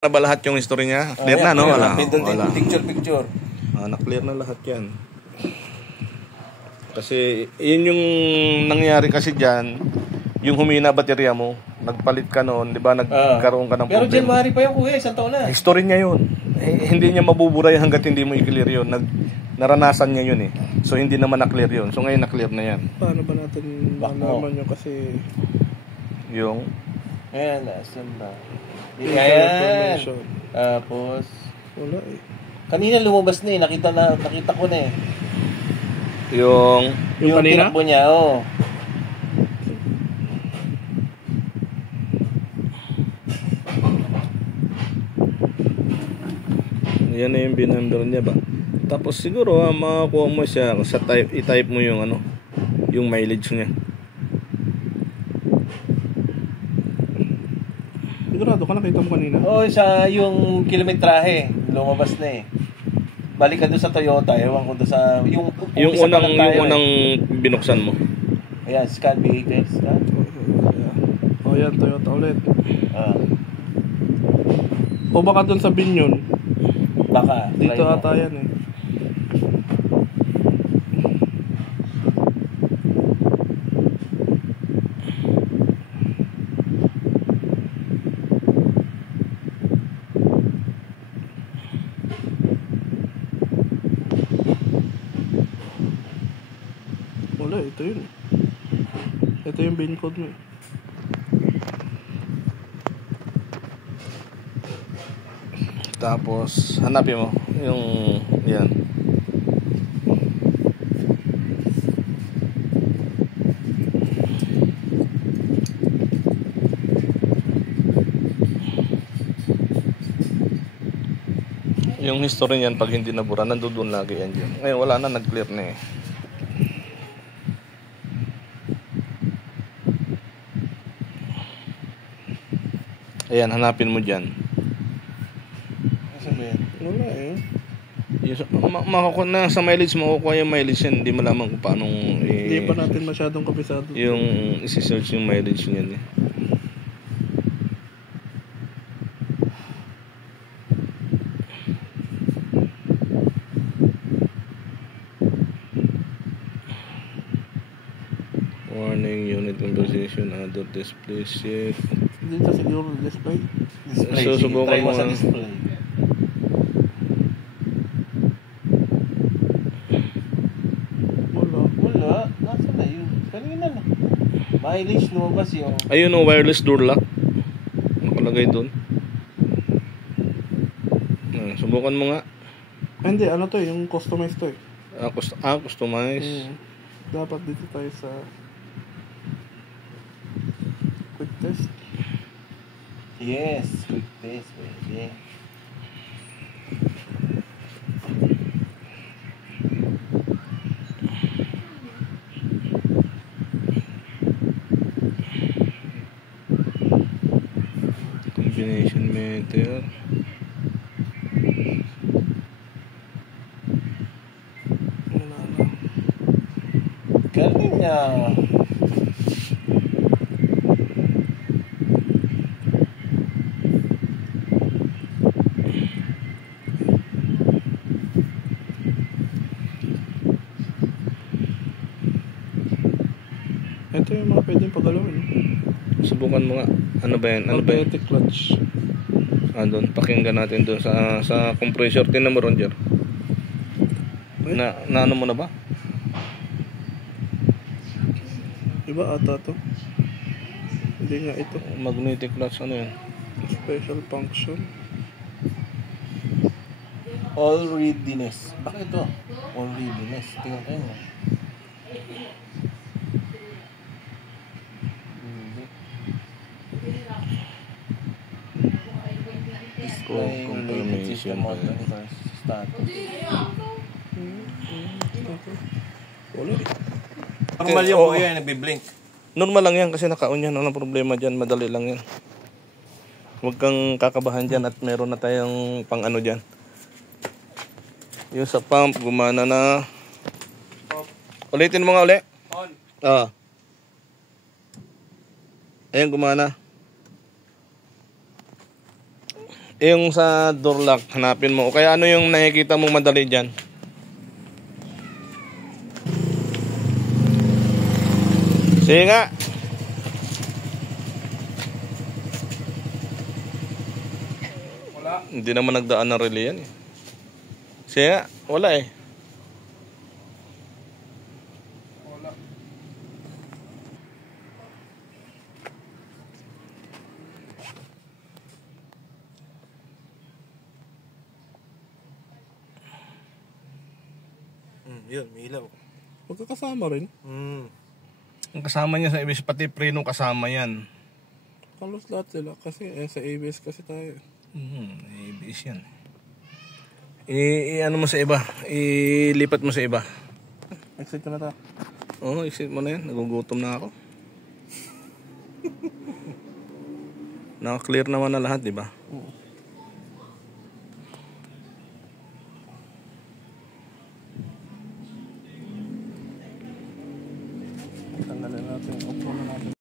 Na ba lahat yung history niya? Clear na, no? Wala. Wala. Picture. Na-clear na lahat yan. Kasi, yun yung nangyari kasi dyan, yung humina baterya mo, nagpalit ka noon, di ba? Nagkaroon ka ng pero problema. January pa yung kuya, isang taon na. History niya yun. Hindi niya mabuburay hanggat hindi mo i-clear yun. Naranasan niya yun eh. So, hindi naman na-clear yun. So, ngayon na-clear na yan. Paano ba natin malaman nyo kasi... Yung... Ayan, nasan ba? Ayan. Tapos... Wala eh. Kanina lumabas na eh. Nakita ko na eh. Yung kanina? Tinakbo niya, oh. yan na yung binumber niya ba? Tapos siguro makakuha mo siya sa i-type mo yung yung mileage niya. Sigurado ka nakita mo kanina? Oo, sa yung kilometrahe. Lumabas na eh. Balik ka doon sa Toyota. Ewan ko doon sa... Yung unang binuksan mo. Ayan, scan vehicles. Oh, yan, Toyota ulit. O baka doon sa Binyon. Baka. Dito ata yan eh. Wala, ito yun. Ito yung bin code mo. Tapos hanapin mo yung yan. Yung history niyan pag hindi nabura nandoon lagi yan dyan. Ngayon wala na, nag-clear na eh. Ayan, hanapin mo dyan. Wala eh. Na sa mileage, makukuha yung mileage yan. Hindi malaman kung paano Hindi pa natin masyadong kabisado. yung isi-search yung mileage niyan eh. Warning, unit composition, other display shift. Dito siguro display. So, subukan mo sa display. Wala. Nasaan na yun? Kanina na. Mileage lumabas yung... Ayun o, wireless door lock. Nakalagay doon. Subukan mo nga. Hindi, ano to eh, yung customized to eh. Customize. Dapat dito tayo sa quick test. Yes, quick test, baby. Combination meter. Galing niya. Ito yung mga pwedeng pagalawin. Subukan mo nga. Ano ba yan? Magnetic clutch. Doon. Pakinggan natin doon sa compressor. Tingnan mo ron, Jer. Na ano mo na ba? Iba ata to. Hindi nga ito. Magnetic clutch, ano yan? Special function. All readiness. Bakit ito? All readiness. Tingnan tayo mo. Display related system motor status. Wala eh. Normal yung po yan, nagbiblink. Normal lang yan kasi naka-on yan. Walang problema dyan. Madali lang yan. Huwag kang kakabahan dyan at meron na tayong pang ano dyan. Yung sa pump, gumana na. Ulitin mo nga uli. On. Ayan, gumana. Yung sa door lock, hanapin mo. O kaya ano yung nakikita mong madali dyan? Sige nga. Wala. Hindi naman nagdaan ng relay yan eh. Sige nga, wala eh. Wala. Yun, may ilaw. Magkakasama rin. Ang kasama niya sa ABS, pati preno kasama yan. Halos lahat sila. Kasi sa ABS kasi tayo. ABS yan. Ano mo sa iba? Ilipat mo sa iba. Exit ko na ta. Oo, exit mo na yan. Nagugutom na ako. Naka-clear naman na lahat, di ba? Tanggalin natin yung upo na natin.